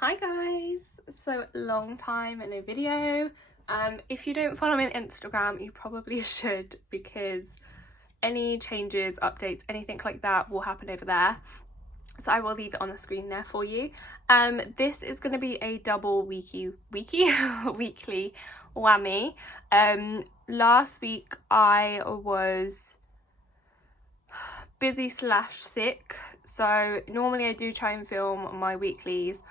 Hi guys, so long time in a video. If you don't follow me on Instagram, you probably should, because any changes, updates, anything like that will happen over there. So I will leave it on the screen there for you. This is going to be a double weekly whammy. Last week I was busy / sick, so normally I do try and film my weeklies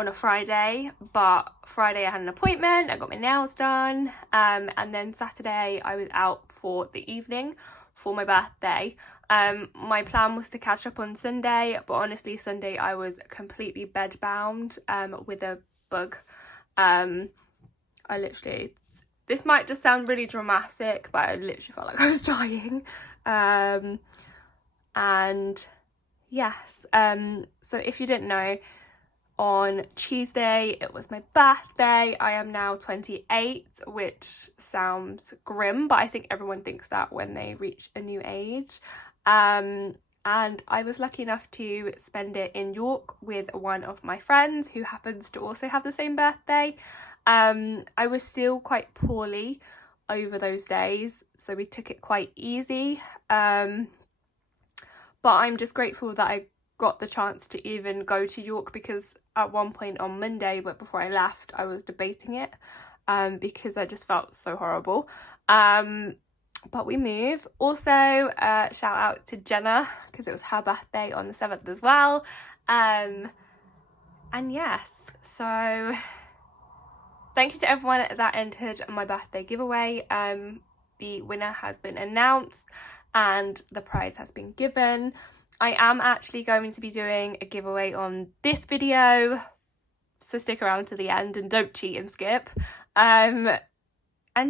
on a Friday, but Friday I had an appointment, I got my nails done, and then Saturday I was out for the evening for my birthday. My plan was to catch up on Sunday, but honestly Sunday I was completely bedbound with a bug. This might just sound really dramatic, but I literally felt like I was dying. And yes, so if you didn't know, on Tuesday it was my birthday. I am now 28, which sounds grim, but I think everyone thinks that when they reach a new age. And I was lucky enough to spend it in York with one of my friends who happens to also have the same birthday. I was still quite poorly over those days, so we took it quite easy. But I'm just grateful that I got the chance to even go to York, because at one point on Monday, but before I left, I was debating it because I just felt so horrible. But we move. Also, shout out to Jenna, because it was her birthday on the 7th as well. And yes, so thank you to everyone that entered my birthday giveaway. The winner has been announced and the prize has been given. I am actually going to be doing a giveaway on this video, so stick around to the end and don't cheat and skip. And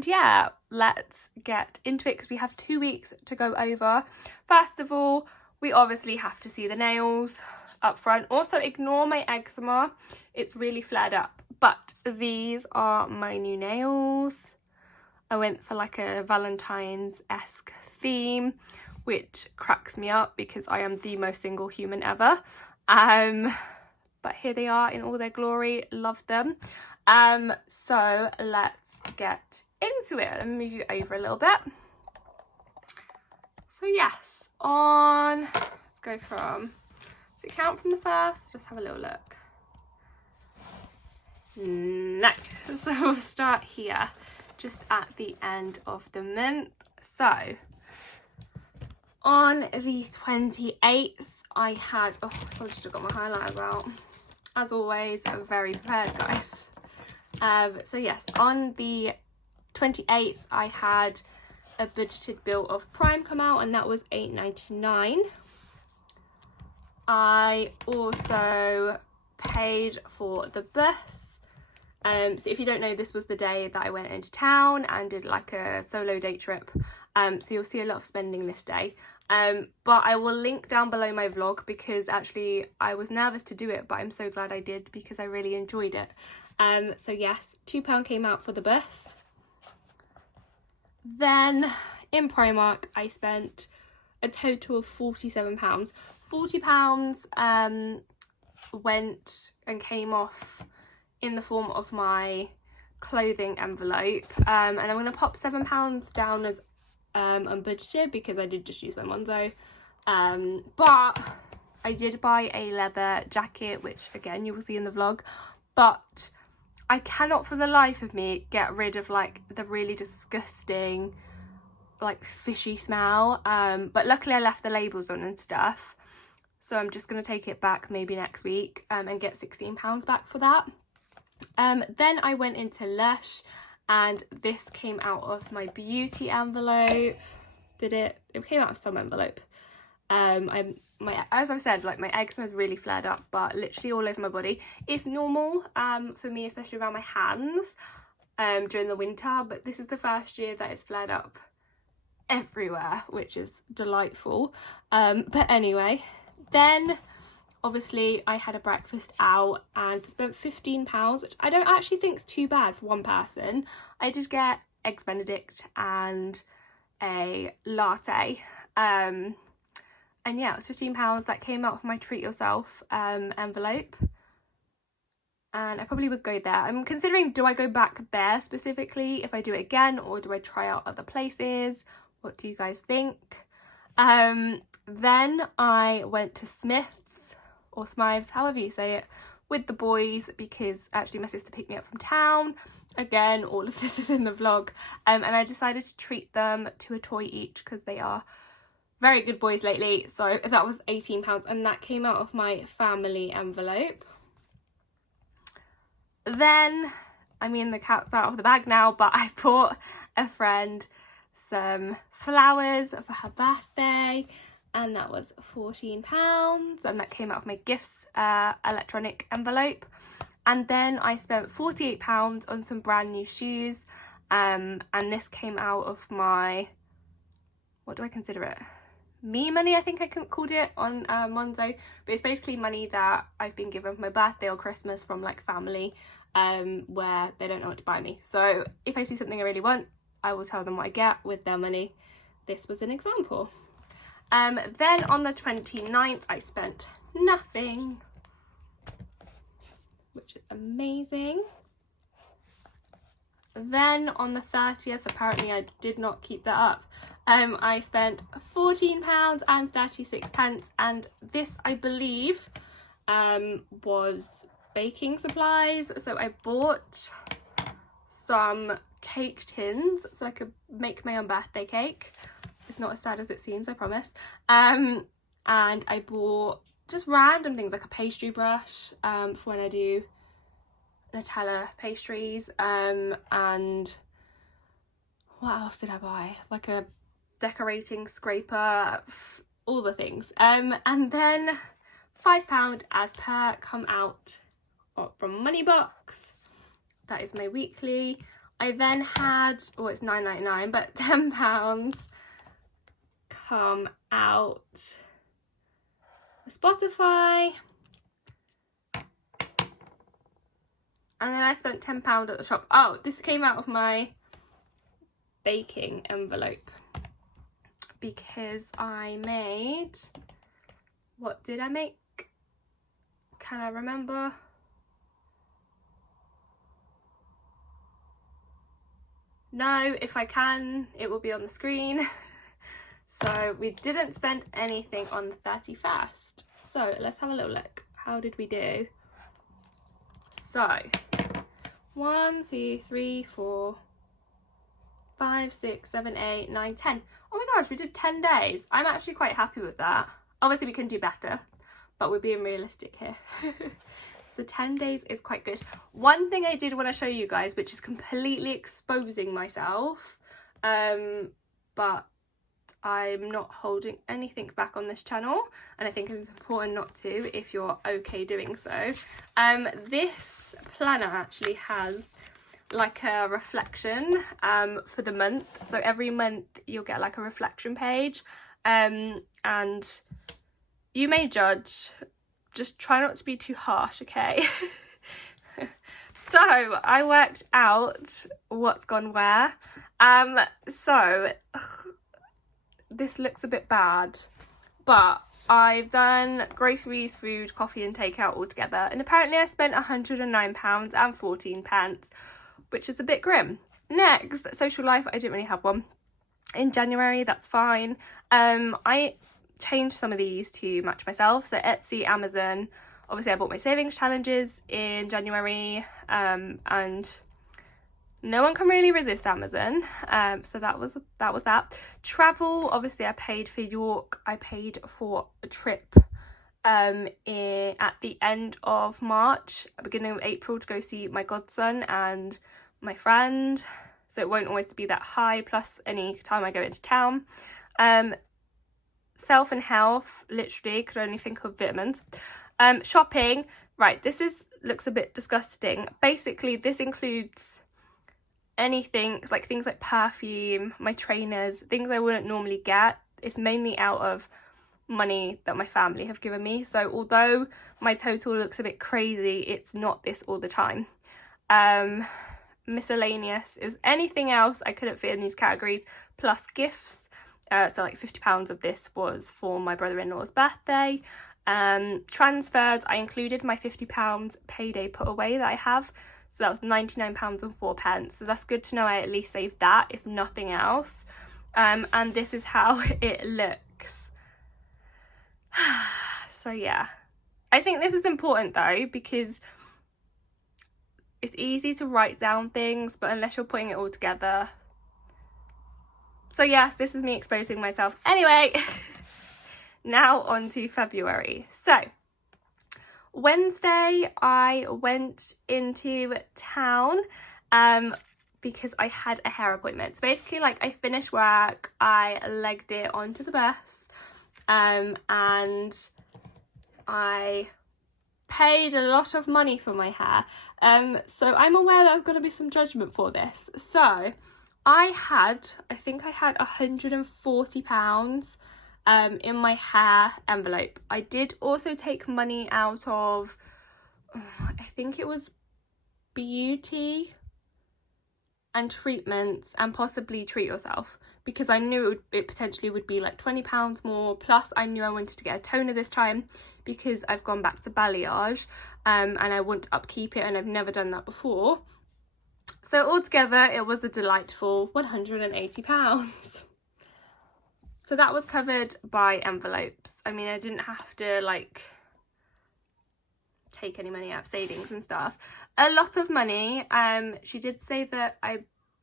yeah, let's get into it, because we have 2 weeks to go over. First of all, we obviously have to see the nails up front. Also, ignore my eczema, it's really flared up, but these are my new nails. I went for like a Valentine's-esque theme, which cracks me up because I am the most single human ever. But here they are in all their glory. Love them. So let's get into it. Let me move you over a little bit. So yes, let's go from, does it count from the first? Let's have a little look. No, so we'll start here, just at the end of the month. So on the 28th, I had, I just got my highlighters out. As always, I'm very prepared, guys. So yes, on the 28th, I had a budgeted bill of Prime come out, and that was £8.99. I also paid for the bus. So if you don't know, this was the day that I went into town and did like a solo day trip. So you'll see a lot of spending this day. But I will link down below my vlog, because actually I was nervous to do it, but I'm so glad I did because I really enjoyed it. So yes, £2 came out for the bus. Then in Primark I spent a total of £47. £40 went and came off in the form of my clothing envelope, and I'm going to pop £7 down as unbudgeted, because I did just use my Monzo. But I did buy a leather jacket, which again you will see in the vlog, but I cannot for the life of me get rid of like the really disgusting like fishy smell. But luckily I left the labels on and stuff, so I'm just going to take it back maybe next week and get £16 back for that. Then I went into Lush, and this came out of my beauty envelope. It came out of some envelope. As I've said, like my eczema is really flared up, but literally all over my body. It's normal for me, especially around my hands during the winter, but this is the first year that it's flared up everywhere, which is delightful. But anyway, then obviously I had a breakfast out and spent £15, which I don't actually think is too bad for one person. I did get Eggs Benedict and a latte. And yeah, it was £15 that came out of my treat yourself envelope. and I probably would go there. I'm considering, do I go back there specifically if I do it again, or do I try out other places? What do you guys think? Then I went to Smith's or Smythe's, however you say it, with the boys, because actually my sister picked me up from town. Again, all of this is in the vlog, and I decided to treat them to a toy each because they are very good boys lately. So that was £18, and that came out of my family envelope. Then, I mean, the cat's out of the bag now, but I bought a friend some flowers for her birthday, and that was £14, and that came out of my gifts electronic envelope. And then I spent £48 on some brand new shoes, and this came out of my, what do I consider it? Me money, I think I called it on Monzo, but it's basically money that I've been given for my birthday or Christmas from like family, where they don't know what to buy me. So if I see something I really want, I will tell them what I get with their money. This was an example. Then on the 29th, I spent nothing, which is amazing. Then on the 30th, apparently I did not keep that up. I spent £14 and 36 pence, and this, I believe, was baking supplies. So I bought some cake tins so I could make my own birthday cake. It's not as sad as it seems, I promise. And I bought just random things like a pastry brush for when I do Nutella pastries, and what else did I buy? Like a decorating scraper, all the things. And then £5 as per come out from Moneybox. That is my weekly. I then had, oh, it's £9.99, but £10 come out Spotify. And then I spent £10 at the shop. Oh, this came out of my baking envelope because I made, what did I make? Can I remember? No, if I can, it will be on the screen. So we didn't spend anything on the 31st. So let's have a little look. How did we do? So 1, 2, 3, 4, 5, 6, 7, 8, 9, 10. Oh my gosh, we did 10 days. I'm actually quite happy with that. Obviously we can do better, but we're being realistic here. So 10 days is quite good. One thing I did want to show you guys, which is completely exposing myself, but I'm not holding anything back on this channel, and I think it's important not to if you're okay doing so. This planner actually has like a reflection for the month, so every month you'll get like a reflection page, and you may judge, just try not to be too harsh, okay? So I worked out what's gone where. So this looks a bit bad, but I've done groceries, food, coffee and takeout all together, and apparently I spent £109 and 14 pence, which is a bit grim. Next, social life, I didn't really have one in January, that's fine. I changed some of these to match myself, so Etsy, Amazon. Obviously I bought my savings challenges in January, and no one can really resist Amazon, so that was that. Travel, obviously I paid for York, I paid for a trip at the end of March, beginning of April, to go see my godson and my friend, so it won't always be that high, plus any time I go into town. Self and health, literally could only think of vitamins. Shopping, right, this looks a bit disgusting. Basically this includes anything, like things like perfume, my trainers, things I wouldn't normally get. It's mainly out of money that my family have given me, so although my total looks a bit crazy, it's not this all the time. Miscellaneous is anything else I couldn't fit in these categories, plus gifts. So like £50 of this was for my brother-in-law's birthday. Transfers, I included my £50 payday put away that I have, so that was £99.04, so that's good to know. I at least saved that, if nothing else. And this is how it looks. So yeah, I think this is important though, because it's easy to write down things, but unless you're putting it all together. So yes, this is me exposing myself. Anyway, now on to February. So Wednesday I went into town because I had a hair appointment. So basically, like, I finished work, I legged it onto the bus, and I paid a lot of money for my hair. So I'm aware there's going to be some judgment for this. So I think I had £140 in my hair envelope. I did also take money out of, I think it was beauty and treatments and possibly treat yourself, because I knew it potentially would be like £20 more, plus I knew I wanted to get a toner this time because I've gone back to balayage, and I want to upkeep it, and I've never done that before. So altogether it was a delightful £180. So that was covered by envelopes. I mean, I didn't have to like take any money out of savings and stuff. A lot of money. She did say that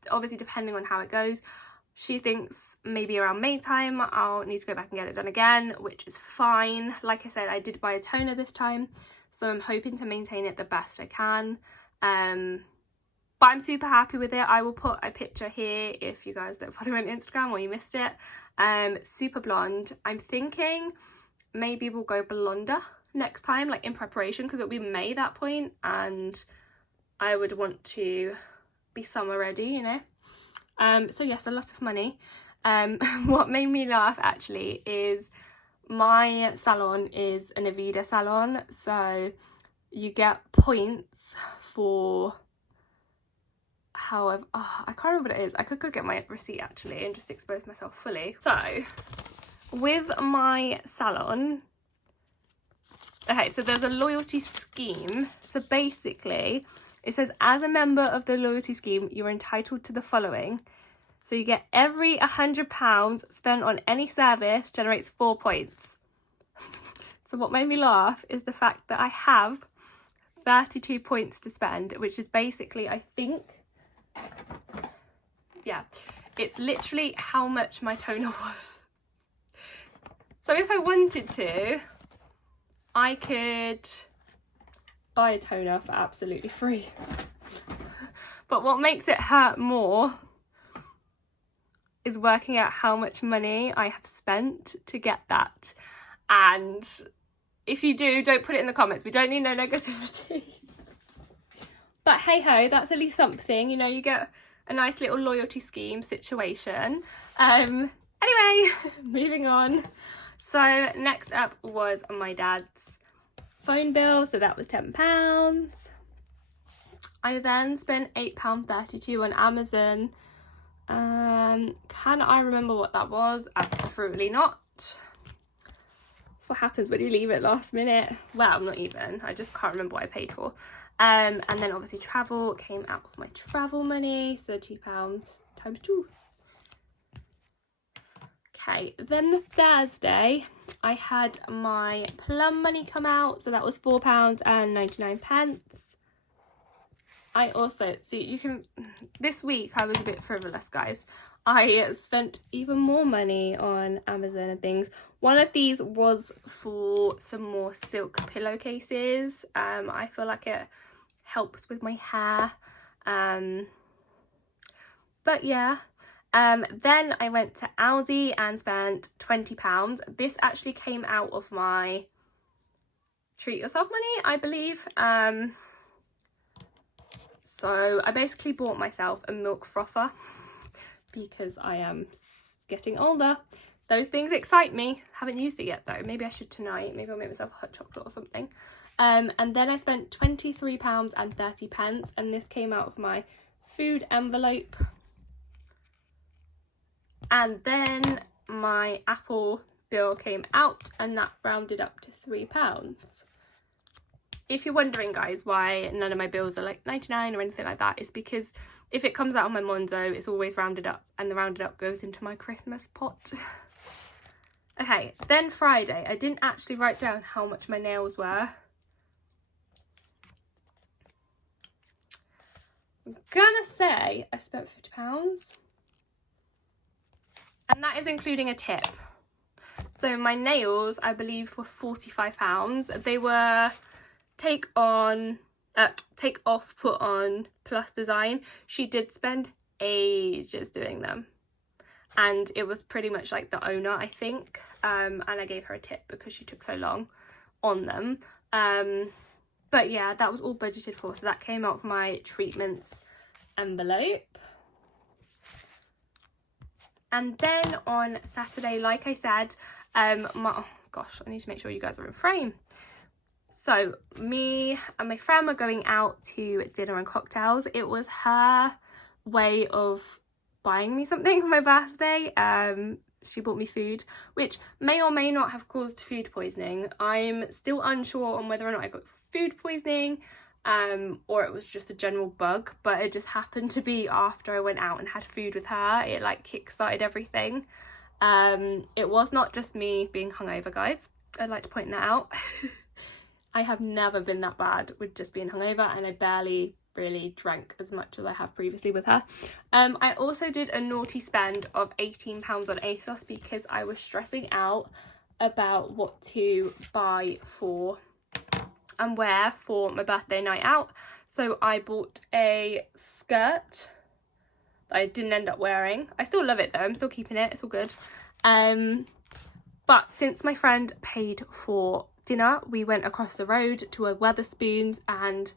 obviously depending on how it goes, she thinks maybe around May time I'll need to go back and get it done again, which is fine. Like I said, I did buy a toner this time, so I'm hoping to maintain it the best I can. But I'm super happy with it. I will put a picture here if you guys don't follow me on Instagram or you missed it. Super blonde. I'm thinking maybe we'll go blonder next time, like in preparation, because it'll be May that point, and I would want to be summer ready, you know. So yes, a lot of money. What made me laugh actually is my salon is an Avida salon, so you get points for however, I can't remember what it is. I could go get my receipt actually and just expose myself fully. So with my salon, okay, so there's a loyalty scheme. So basically it says, as a member of the loyalty scheme, you're entitled to the following. So you get every £100 spent on any service generates 4 points. So what made me laugh is the fact that I have 32 points to spend, which is basically, I think, yeah, it's literally how much my toner was. So if I wanted to, I could buy a toner for absolutely free. But what makes it hurt more is working out how much money I have spent to get that. And if you do, don't put it in the comments. We don't need no negativity. But hey ho, that's at least something, you know, you get a nice little loyalty scheme situation. Anyway, moving on. So next up was my dad's phone bill, so that was £10. I then spent £8.32 on Amazon. Can I remember what that was? Absolutely not. That's what happens when you leave it last minute. Well, not even, I just can't remember what I paid for. And then obviously travel came out of my travel money, so £2 times 2. Okay, then Thursday I had my plum money come out, so that was £4.99. I also, so you can, this week I was a bit frivolous, guys. I spent even more money on Amazon and things. One of these was for some more silk pillowcases. I feel like it helps with my hair. But yeah. Then I went to Aldi and spent £20. This actually came out of my treat yourself money, I believe. So I basically bought myself a milk frother because I am getting older. Those things excite me. Haven't used it yet though. Maybe I should tonight. Maybe I'll make myself a hot chocolate or something. And then I spent £23.30, and this came out of my food envelope. And then my Apple bill came out, and that rounded up to £3. If you're wondering, guys, why none of my bills are like 99 or anything like that, it's because if it comes out on my Monzo, it's always rounded up, and the rounded up goes into my Christmas pot. Okay, then Friday, I didn't actually write down how much my nails were. I'm gonna say I spent £50, and that is including a tip. So my nails, I believe, were £45. They were take off, put on, plus design. She did spend ages doing them, and it was pretty much like the owner, I think, and I gave her a tip because she took so long on them. But yeah, that was all budgeted for, so that came out of my treatments envelope. And then on Saturday, like I said, oh gosh, I need to make sure you guys are in frame. So me and my friend were going out to dinner and cocktails. It was her way of buying me something for my birthday. She bought me food, which may or may not have caused food poisoning. I'm still unsure on whether or not I got food poisoning, or it was just a general bug, but it just happened to be after I went out and had food with her. It like kick-started everything. It was not just me being hungover, guys. I'd like to point that out. I have never been that bad with just being hungover, and I barely really drank as much as I have previously with her. I also did a naughty spend of £18 on ASOS because I was stressing out about what to buy for and wear for my birthday night out. So I bought a skirt that I didn't end up wearing. I still love it though, I'm still keeping it, it's all good. But since my friend paid for dinner, we went across the road to a Wetherspoons and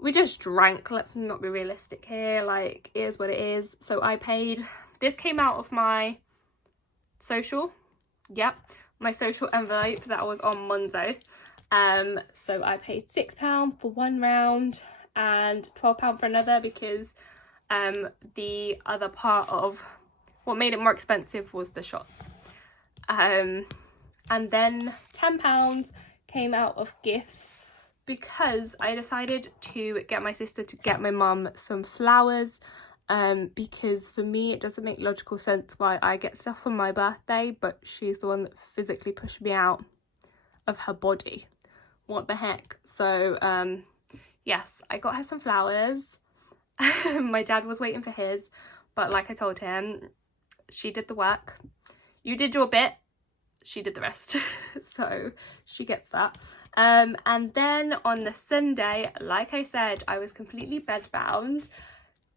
we just drank. Let's not be realistic here, like, it is what it is. So I paid, this came out of my social, yep, my social envelope that was on Monzo. So I paid £6 for one round and £12 for another, because the other part of what made it more expensive was the shots. And then £10 came out of gifts, because I decided to get my sister to get my mum some flowers, because for me it doesn't make logical sense why I get stuff for my birthday, but she's the one that physically pushed me out of her body. What the heck? So yes, I got her some flowers. My dad was waiting for his, but like I told him, she did the work. You did your bit, she did the rest. So she gets that. And then on the Sunday, like I said, I was completely bedbound.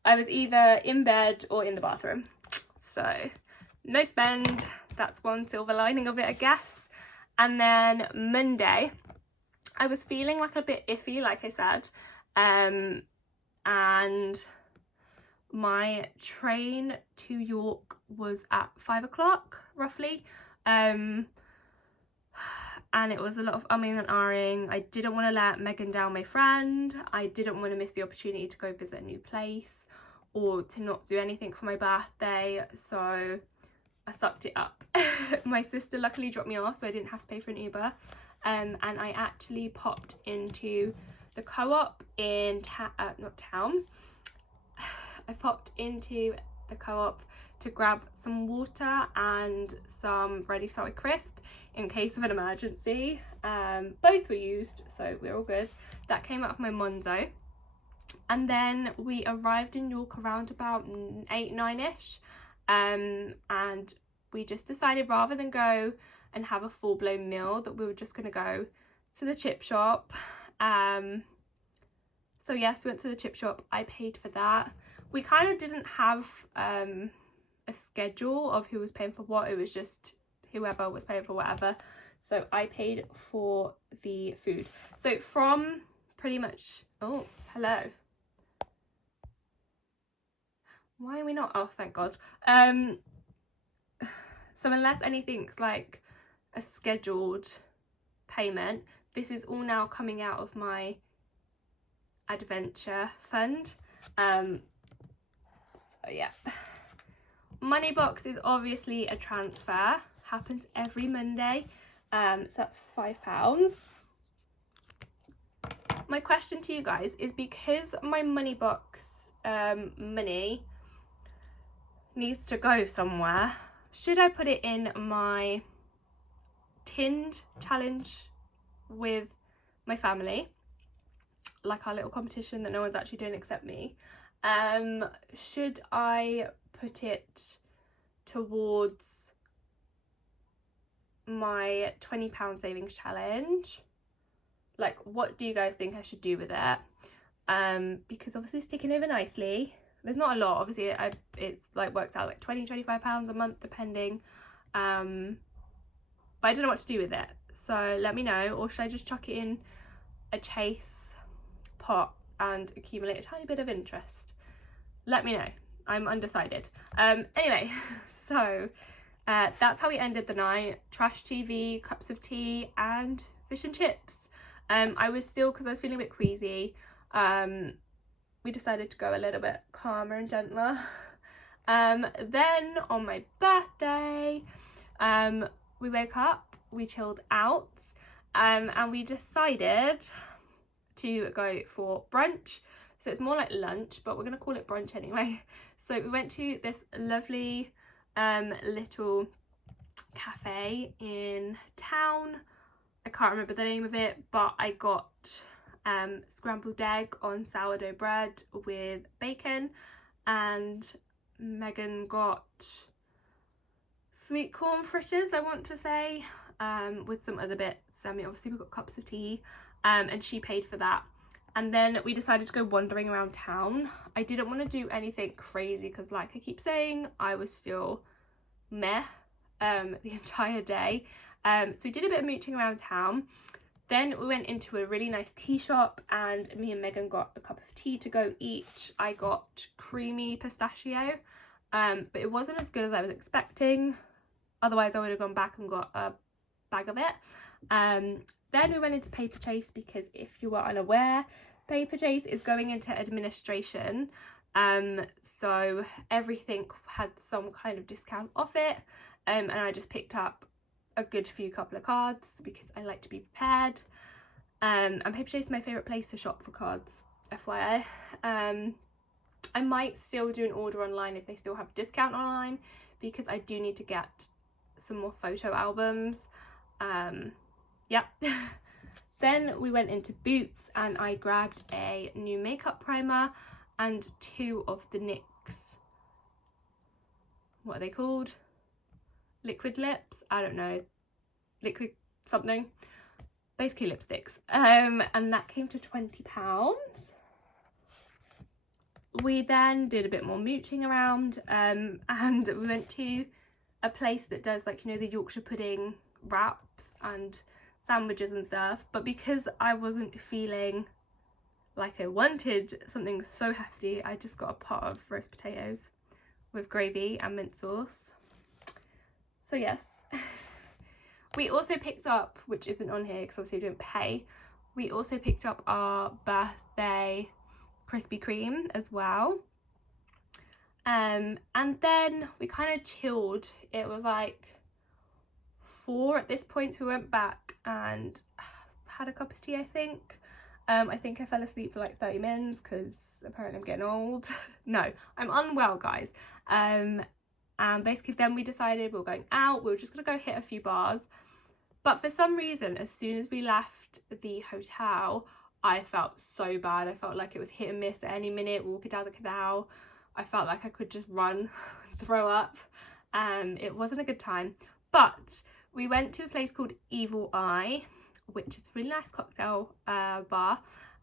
I was either in bed or in the bathroom. So no spend, that's one silver lining of it, I guess. And then Monday, I was feeling like a bit iffy, like I said, and my train to York was at 5 o'clock roughly, and it was a lot of umming and ahhing. I didn't want to let Megan down, my friend. I didn't want to miss the opportunity to go visit a new place or to not do anything for my birthday, so I sucked it up. My sister luckily dropped me off, so I didn't have to pay for an Uber. And I actually popped into the Co-op in I popped into the Co-op to grab some water and some ready salted crisp in case of an emergency. Both were used, so we're all good. That came out of my Monzo. And then we arrived in York around about 8-9ish, and we just decided, rather than go and have a full-blown meal, that we were just going to go to the chip shop. So yes, we went to the chip shop. I paid for that. We kind of didn't have a schedule of who was paying for what. It was just whoever was paying for whatever. So I paid for the food. So from pretty much, oh, hello. Why are we not? Oh, thank God. So unless anything's like a scheduled payment, this is all now coming out of my adventure fund. So yeah, money box is obviously a transfer. happens every Monday. So that's £5. My question to you guys is, because my money box money needs to go somewhere, should I put it in my tinned challenge with my family, like our little competition that no one's actually doing except me? Should I put it towards my £20 savings challenge? Like, what do you guys think I should do with it? Because obviously it's ticking over nicely. There's not a lot, obviously. It's like works out like £20-25 a month depending, but I don't know what to do with it, so let me know. Or should I just chuck it in a chase pot and accumulate a tiny bit of interest? Let me know. I'm undecided. Anyway, so that's how we ended the night. Trash TV, cups of tea, and fish and chips. I was still, because I was feeling a bit queasy, we decided to go a little bit calmer and gentler. Then on my birthday, we woke up, we chilled out, and we decided to go for brunch. So it's more like lunch, but we're going to call it brunch anyway. So we went to this lovely little cafe in town. I can't remember the name of it, but I got scrambled egg on sourdough bread with bacon, and Megan got sweet corn fritters, I want to say, with some other bits. I mean, obviously we got cups of tea, and she paid for that. And then we decided to go wandering around town. I didn't want to do anything crazy because, like I keep saying, I was still meh the entire day. So we did a bit of mooching around town. Then we went into a really nice tea shop, and me and Megan got a cup of tea to go each. I got creamy pistachio, but it wasn't as good as I was expecting. Otherwise I would have gone back and got a bag of it. Then we went into Paper Chase, because if you are unaware, Paper Chase is going into administration. So everything had some kind of discount off it, and I just picked up a good couple of cards because I like to be prepared. And Paper Chase is my favourite place to shop for cards, FYI. I might still do an order online if they still have discount online, because I do need to get some more photo albums. Yeah. Then we went into Boots and I grabbed a new makeup primer and 2 of the NYX, what are they called? Liquid lips? I don't know. Liquid something. Basically lipsticks. And that came to £20. We then did a bit more mooching around, and we went to a place that does, like, you know, the Yorkshire pudding wraps and sandwiches and stuff. But because I wasn't feeling like I wanted something so hefty, I just got a pot of roast potatoes with gravy and mint sauce. So yes. We also picked up, which isn't on here because obviously we didn't pay, we also picked up our birthday Krispy Kreme as well. And then we kind of chilled. It was like 4 at this point, so we went back and had a cup of tea, I think. I think I fell asleep for like 30 minutes because apparently I'm getting old. No, I'm unwell, guys. And basically then we decided we were going out, we were just gonna go hit a few bars. But for some reason, as soon as we left the hotel, I felt so bad. I felt like it was hit and miss at any minute, walking down the canal. I felt like I could just run, throw up. It wasn't a good time. But we went to a place called Evil Eye, which is a really nice cocktail bar,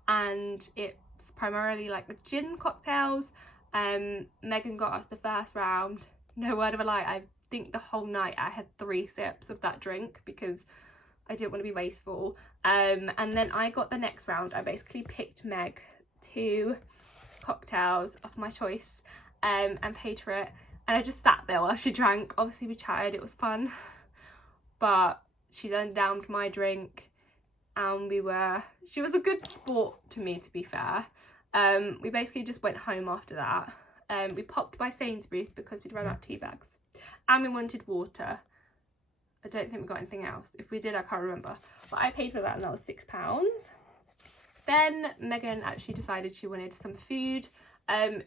and it's primarily like gin cocktails. Megan got us the first round. No word of a lie, I think the whole night I had 3 sips of that drink because I didn't want to be wasteful. And then I got the next round. I basically picked Meg 2 cocktails of my choice, and paid for it, and I just sat there while she drank. Obviously we chatted, it was fun, but she then downed my drink, and she was a good sport to me, to be fair. We basically just went home after that. We popped by Sainsbury's because we'd run out of tea bags, and we wanted water. I don't think we got anything else. If we did, I can't remember. But I paid for that and that was £6. Then Megan actually decided she wanted some food.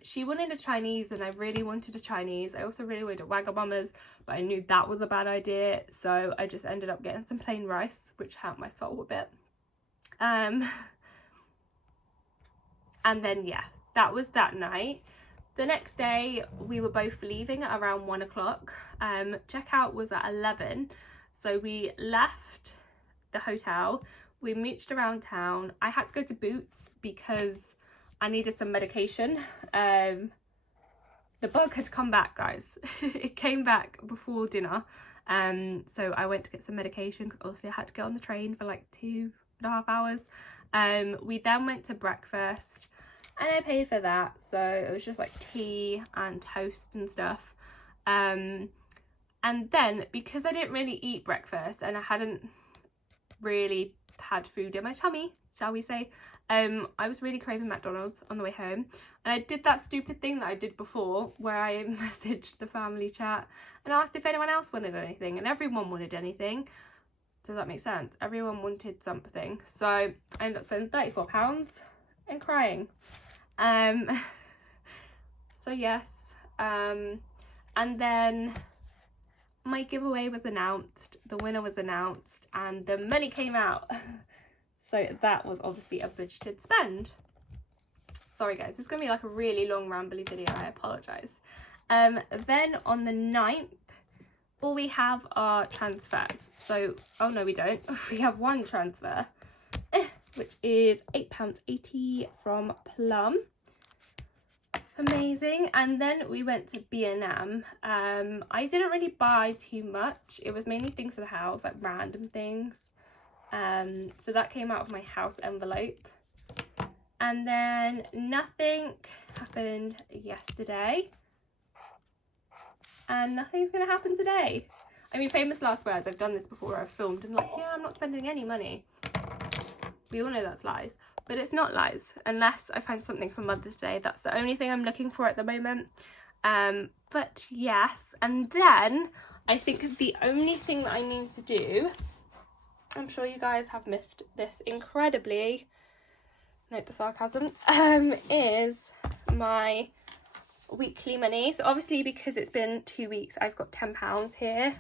She wanted a Chinese and I really wanted a Chinese. I also really wanted a Wagamama's, but I knew that was a bad idea. So I just ended up getting some plain rice, which hurt my soul a bit. And then, yeah, that was that night. The next day, we were both leaving at around 1 o'clock. Checkout was at 11. So we left the hotel. We mooched around town. I had to go to Boots because I needed some medication. The bug had come back, guys. It came back before dinner. So I went to get some medication because obviously I had to get on the train for like 2.5 hours. We then went to breakfast and I paid for that. So it was just like tea and toast and stuff. And then because I didn't really eat breakfast and I hadn't really had food in my tummy, shall we say, I was really craving McDonald's on the way home, and I did that stupid thing that I did before where I messaged the family chat and asked if anyone else wanted anything, and everyone wanted anything. Does that make sense? Everyone wanted something, so I ended up spending £34 and crying. So yes, and then my giveaway was announced, the winner was announced, and the money came out. So that was obviously a budgeted spend. Sorry guys, it's gonna be like a really long rambly video, I apologise. Then on the 9th, all we have are transfers. So, oh no we don't, we have one transfer, which is £8.80 from Plum. Amazing. And then we went to B&M. I didn't really buy too much. It was mainly things for the house, like random things. So that came out of my house envelope. And then nothing happened yesterday. And nothing's going to happen today. I mean, famous last words. I've done this before. I've filmed and like, yeah, I'm not spending any money. We all know that's lies. But it's not lies, unless I find something for Mother's Day. That's the only thing I'm looking for at the moment. But yes, and then I think the only thing that I need to do, I'm sure you guys have missed this incredibly, note the sarcasm, is my weekly money. So obviously because it's been 2 weeks, I've got £10 here.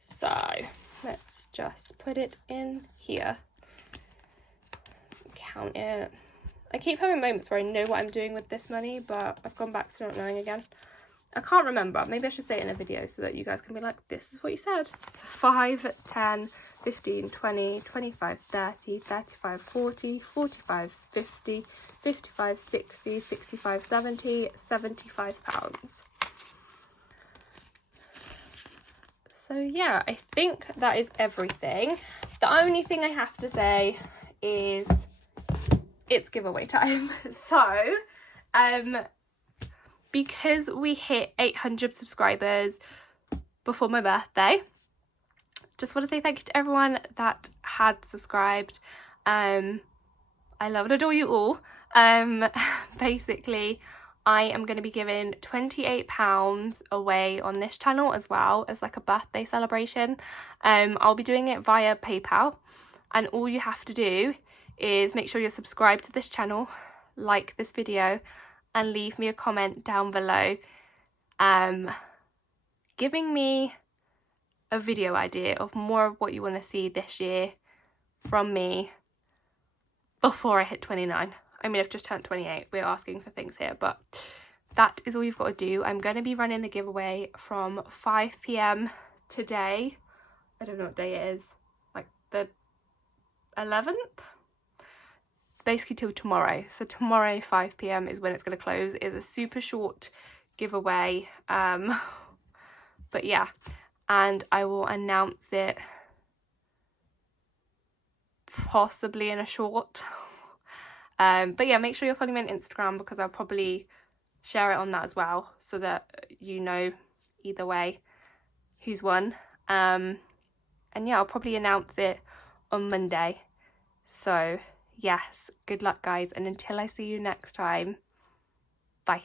So let's just put it in here. Count it. I keep having moments where I know what I'm doing with this money, but I've gone back to not knowing again. I can't remember. Maybe I should say it in a video so that you guys can be like, this is what you said. So 5, 10, 15, 20, 25, 30, 35, 40, 45, 50, 55, 60, 65, 70, £75. So yeah, I think that is everything. The only thing I have to say is it's giveaway time. So, because we hit 800 subscribers before my birthday, just want to say thank you to everyone that had subscribed. I love and adore you all. Basically, I am going to be giving £28 away on this channel as well as like a birthday celebration. I'll be doing it via PayPal, and all you have to do is make sure you're subscribed to this channel, like this video, and leave me a comment down below giving me a video idea of more of what you want to see this year from me before I hit 29. I mean, I've just turned 28. We're asking for things here, but that is all you've got to do. I'm going to be running the giveaway from 5 PM today. I don't know what day it is, like the 11th? Basically till tomorrow. So tomorrow 5 PM is when it's going to close. It's a super short giveaway. But yeah, and I will announce it possibly in a short. But yeah, make sure you're following me on Instagram because I'll probably share it on that as well so that you know either way who's won. And yeah, I'll probably announce it on Monday. So yes, good luck guys, and until I see you next time, bye.